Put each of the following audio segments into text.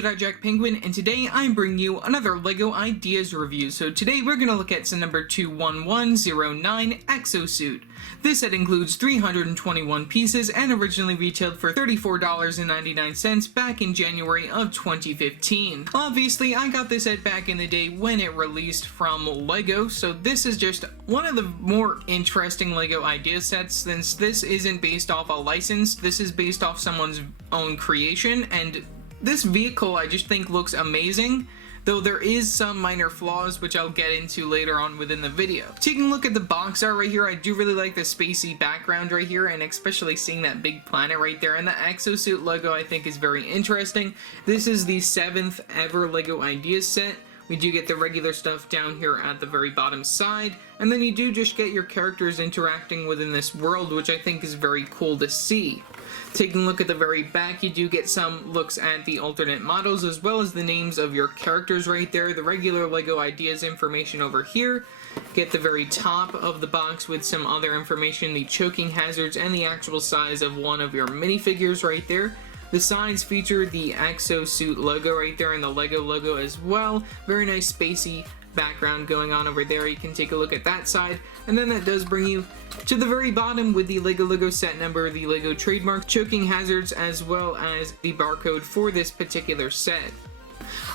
Jedi Jack Penguin, and today I'm bringing you another LEGO Ideas review. So today we're going to look at set number 21109, Exo Suit. This set includes 321 pieces and originally retailed for $34.99 back in January of 2015. Obviously, I got this set back in the day when it released from LEGO, so this is just one of the more interesting LEGO Ideas sets since this isn't based off a license, this is based off someone's own creation, and this vehicle I just think looks amazing, though there is some minor flaws which I'll get into later on within the video. Taking a look at the box art right here, I do really like the spacey background right here, and especially seeing that big planet right there, and the Exo Suit logo I think is very interesting. This is the 7th ever LEGO Ideas set. We do get the regular stuff down here at the very bottom side, and then you do just get your characters interacting within this world, which I think is very cool to see. Taking a look at the very back, you do get some looks at the alternate models as well as the names of your characters right there, the regular LEGO Ideas information over here. Get the very top of the box with some other information, the choking hazards, and the actual size of one of your minifigures right there. The sides feature the Exo Suit logo right there and the LEGO logo as well. Very nice spacey background going on over there. You can take a look at that side, and then that does bring you to the very bottom with the LEGO set number, the LEGO trademark, choking hazards, as well as the barcode for this particular set.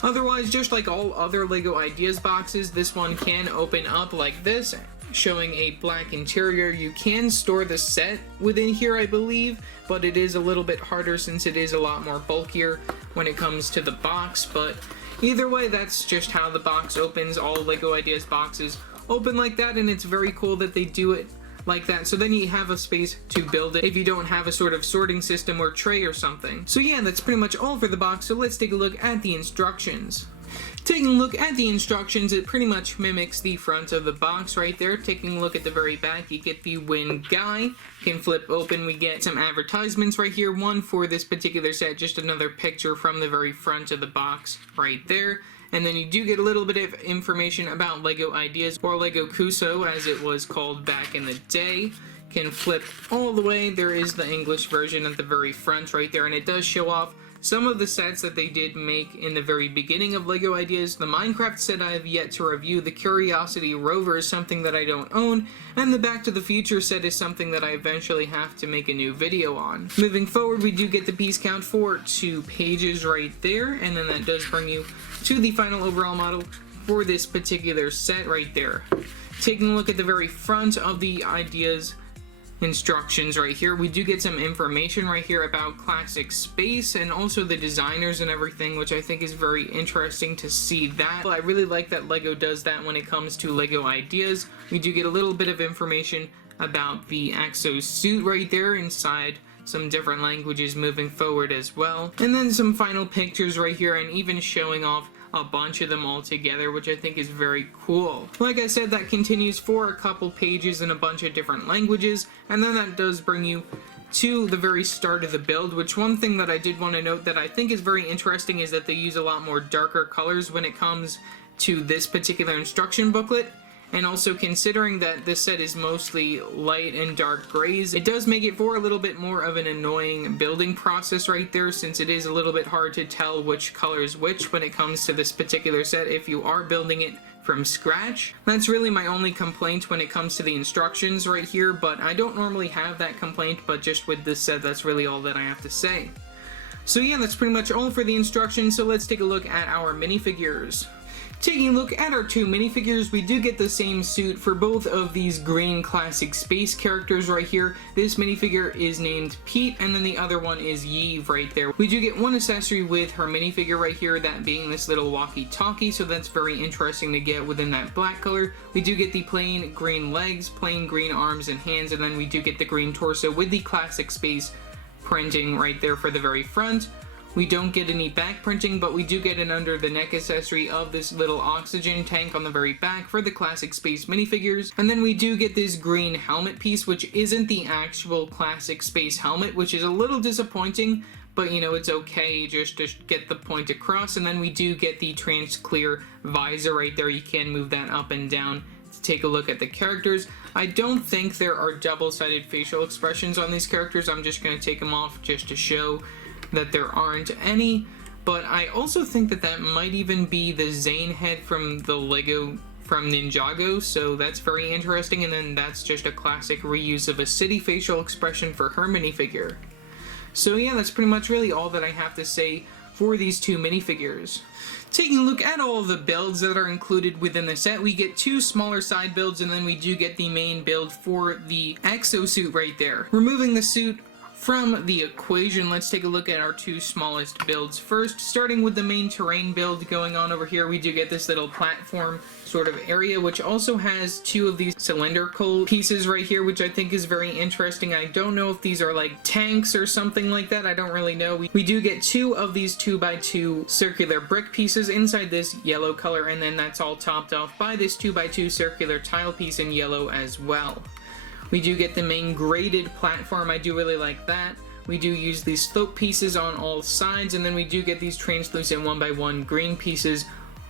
Otherwise, just like all other LEGO Ideas boxes, this one can open up like this, showing a black interior. You can store the set within here, I believe, but it is a little bit harder since it is a lot more bulkier when it comes to the box, but either way, that's just how the box opens. All LEGO Ideas boxes open like that, and it's very cool that they do it like that, so then you have a space to build it if you don't have a sort of sorting system or tray or something. So yeah, that's pretty much all for the box, so let's take a look at the instructions. Taking a look at the instructions, it pretty much mimics the front of the box right there. Taking a look at the very back, you get the win guy. Can flip open, we get some advertisements right here. One for this particular set, just another picture from the very front of the box right there. And then you do get a little bit of information about LEGO Ideas, or LEGO Kuso as it was called back in the day. Can flip all the way, there is the English version at the very front right there, and it does show off some of the sets that they did make in the very beginning of LEGO Ideas. The Minecraft set I have yet to review, the Curiosity Rover is something that I don't own, and the Back to the Future set is something that I eventually have to make a new video on. Moving forward, we do get the piece count for 2 pages right there, and then that does bring you to the final overall model for this particular set right there. Taking a look at the very front of the Ideas instructions right here, we do get some information right here about Classic Space and also the designers and everything, which I think is very interesting to see that. I really like that LEGO does that when it comes to LEGO Ideas. We do get a little bit of information about the Exo Suit right there inside some different languages moving forward as well. And then some final pictures right here, and even showing off a bunch of them all together, which I think is very cool. Like I said, that continues for a couple pages in a bunch of different languages, and then that does bring you to the very start of the build, which one thing that I did want to note that I think is very interesting is that they use a lot more darker colors when it comes to this particular instruction booklet. And also considering that this set is mostly light and dark grays, it does make it for a little bit more of an annoying building process right there, since it is a little bit hard to tell which color is which when it comes to this particular set if you are building it from scratch. That's really my only complaint when it comes to the instructions right here, but I don't normally have that complaint, but just with this set, that's really all that I have to say. So yeah, that's pretty much all for the instructions, so let's take a look at our minifigures. Taking a look at our 2 minifigures, we do get the same suit for both of these green Classic Space characters right here. This minifigure is named Pete, and then the other one is Yves right there. We do get one accessory with her minifigure right here, that being this little walkie-talkie, so that's very interesting to get within that black color. We do get the plain green legs, plain green arms and hands, and then we do get the green torso with the Classic Space printing right there for the very front. We don't get any back printing, but we do get an under the neck accessory of this little oxygen tank on the very back for the Classic Space minifigures. And then we do get this green helmet piece, which isn't the actual Classic Space helmet, which is a little disappointing, but you know, it's okay just to get the point across. And then we do get the trans clear visor right there. You can move that up and down to take a look at the characters. I don't think there are double-sided facial expressions on these characters. I'm just going to take them off just to show that there aren't any. but I also think that that might even be the Zane head from the Lego from Ninjago, so that's very interesting. And then that's just a classic reuse of a city facial expression for her minifigure. So yeah, that's pretty much really all that I have to say for these two minifigures. Taking a look at all of the builds that are included within the set, we get two smaller side builds, and then we do get the main build for the Exo Suit right there. Removing the suit from the equation, let's take a look at our two smallest builds first. Starting with the main terrain build going on over here, we do get this little platform sort of area, which also has two of these cylindrical pieces right here, which I think is very interesting. I don't know if these are like tanks or something like that. I don't really know. We do get two of these 2x2 circular brick pieces inside this yellow color, and then that's all topped off by this 2x2 circular tile piece in yellow as well. We do get the main graded platform. I do really like that. We do use these slope pieces on all sides, and then we do get these translucent 1x1 green pieces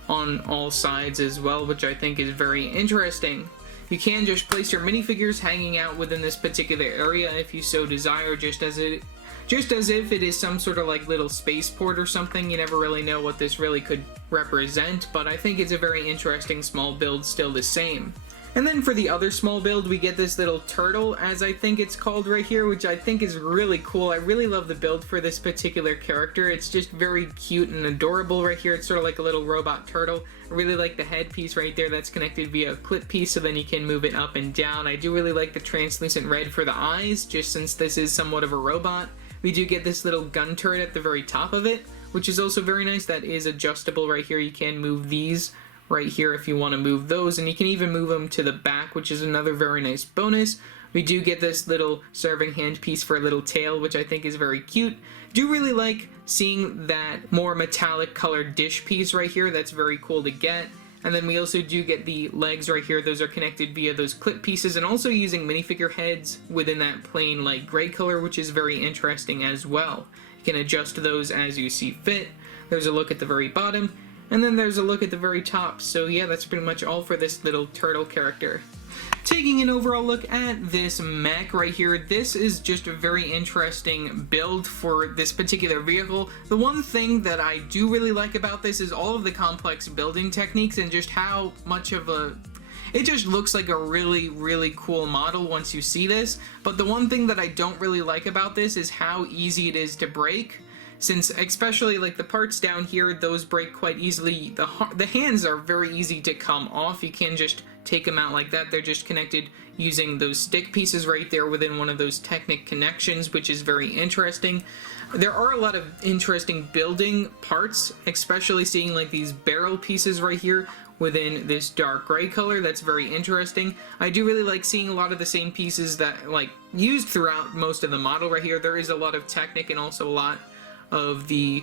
on all sides as well, which I think is very interesting. You can just place your minifigures hanging out within this particular area if you so desire, just as if it is some sort of like little spaceport or something. You never really know what this really could represent, but I think it's a very interesting small build still the same. And then for the other small build, we get this little turtle, as I think it's called right here, which I think is really cool. I really love the build for this particular character. It's just very cute and adorable right here. It's sort of like a little robot turtle. I really like the headpiece right there that's connected via a clip piece, so then you can move it up and down. I do really like the translucent red for the eyes, just since this is somewhat of a robot. We do get this little gun turret at the very top of it, which is also very nice. That is adjustable right here. You can move these right here if you want to move those, and you can even move them to the back, which is another very nice bonus. We do get this little serving hand piece for a little tail, which I think is very cute. Do really like seeing that more metallic colored dish piece right here. That's very cool to get. And then we also do get the legs right here. Those are connected via those clip pieces, and also using minifigure heads within that plain light gray color, which is very interesting as well. You can adjust those as you see fit. There's a look at the very bottom, and then there's a look at the very top. So yeah, that's pretty much all for this little turtle character. Taking an overall look at this mech right here, this is just a very interesting build for this particular vehicle. The one thing that I do really like about this is all of the complex building techniques and just how much of a... It just looks like a really, really cool model once you see this. But the one thing that I don't really like about this is how easy it is to break. Since especially like the parts down here, those break quite easily. The hands are very easy to come off. You can just take them out like that. They're just connected using those stick pieces right there within one of those Technic connections, which is very interesting. There are a lot of interesting building parts, especially seeing like these barrel pieces right here within this dark gray color. That's very interesting. I do really like seeing a lot of the same pieces that like used throughout most of the model right here. There is a lot of Technic and also a lot of the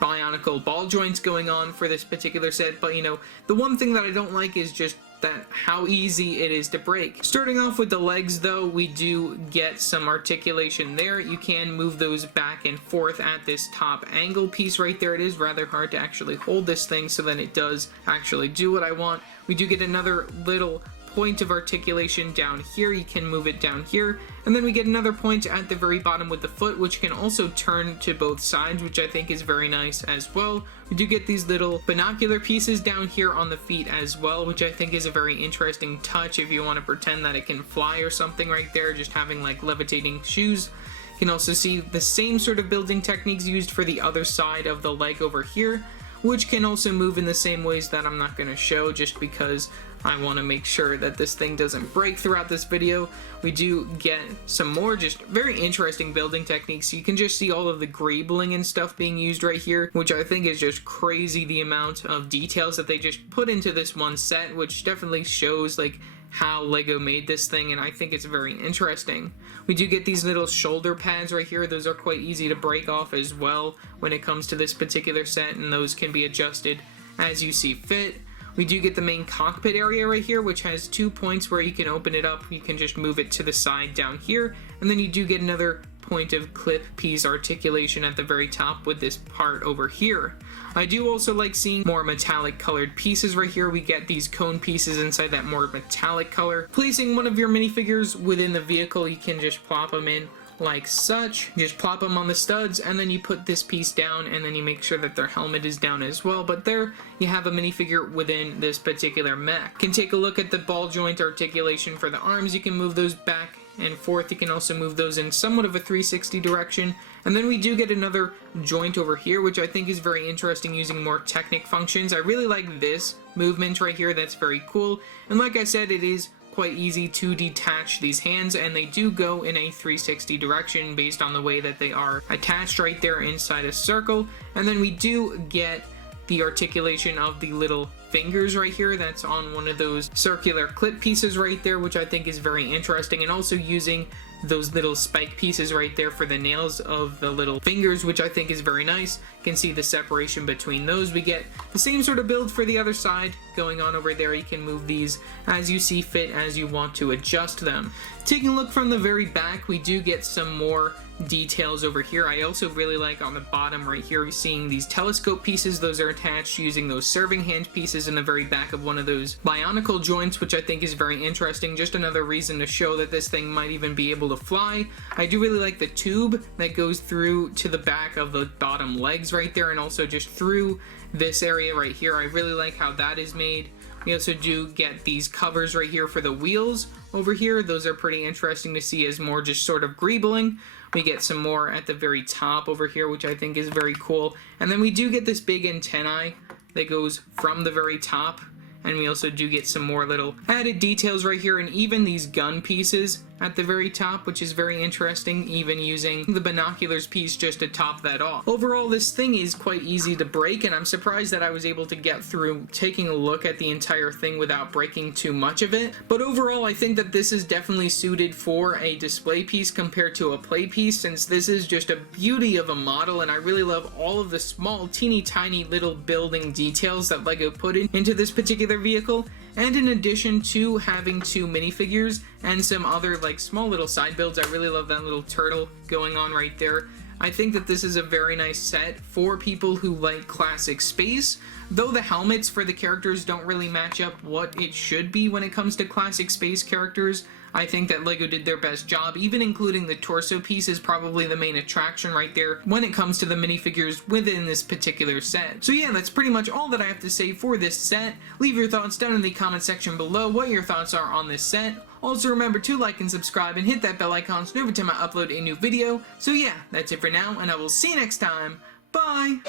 bionicle ball joints going on for this particular set, but you know, the one thing that I don't like is just that how easy it is to break. Starting off with the legs though, we do get some articulation there. You can move those back and forth at this top angle piece right there. It is rather hard to actually hold this thing, so then it does actually do what I want. We do get another little point of articulation down here. You can move it down here, and then we get another point at the very bottom with the foot, which can also turn to both sides, which I think is very nice as well. We do get these little binocular pieces down here on the feet as well, which I think is a very interesting touch if you want to pretend that it can fly or something right there, just having like levitating shoes. You can also see the same sort of building techniques used for the other side of the leg over here, which can also move in the same ways that I'm not going to show just because I want to make sure that this thing doesn't break throughout this video. We do get some more just very interesting building techniques. You can just see all of the greebling and stuff being used right here, which I think is just crazy, the amount of details that they just put into this one set, which definitely shows like how Lego made this thing, and I think it's very interesting. We do get these little shoulder pads right here. Those are quite easy to break off as well when it comes to this particular set, and those can be adjusted as you see fit. We do get the main cockpit area right here, which has 2 points where you can open it up. You can just move it to the side down here, and then you do get another point of clip piece articulation at the very top with this part over here. I do also like seeing more metallic colored pieces right here. We get these cone pieces inside that more metallic color. Placing one of your minifigures within the vehicle, you can just plop them in like such. Just plop them on the studs, and then you put this piece down, and then you make sure that their helmet is down as well. But there you have a minifigure within this particular mech. You can take a look at the ball joint articulation for the arms. You can move those back and forth. You can also move those in somewhat of a 360 direction. And then we do get another joint over here, which I think is very interesting using more Technic functions. I really like this movement right here. That's very cool. And like I said, it is quite easy to detach these hands, and they do go in a 360 direction based on the way that they are attached right there inside a circle. And then we do get the articulation of the little fingers right here. That's on one of those circular clip pieces right there, which I think is very interesting, and also using those little spike pieces right there for the nails of the little fingers, which I think is very nice. You can see the separation between those. We get the same sort of build for the other side going on over there. You can move these as you see fit, as you want to adjust them. Taking a look from the very back, we do get some more details over here. I also really like on the bottom right here seeing these telescope pieces. Those are attached using those serving hand pieces in the very back of one of those bionicle joints, which I think is very interesting. Just another reason to show that this thing might even be able to fly. I do really like the tube that goes through to the back of the bottom legs right there, and also just through this area right here. I really like how that is made. We also do get these covers right here for the wheels over here. Those are pretty interesting to see as more just sort of greebling. We get some more at the very top over here, which I think is very cool. And then we do get this big antennae that goes from the very top. And we also do get some more little added details right here, and even these gun pieces at the very top, which is very interesting, even using the binoculars piece just to top that off. Overall, this thing is quite easy to break, and I'm surprised that I was able to get through taking a look at the entire thing without breaking too much of it. But overall, I think that this is definitely suited for a display piece compared to a play piece, since this is just a beauty of a model, and I really love all of the small, teeny tiny little building details that LEGO put into this particular vehicle. And in addition to having two minifigures and some other like small little side builds, I really love that little turtle going on right there. I think that this is a very nice set for people who like classic space, though the helmets for the characters don't really match up what it should be when it comes to classic space characters. I think that LEGO did their best job. Even including the torso piece is probably the main attraction right there when it comes to the minifigures within this particular set. So yeah, that's pretty much all that I have to say for this set. Leave your thoughts down in the comment section below what your thoughts are on this set. Also remember to like and subscribe and hit that bell icon so every time I upload a new video. So yeah, that's it for now, and I will see you next time. Bye!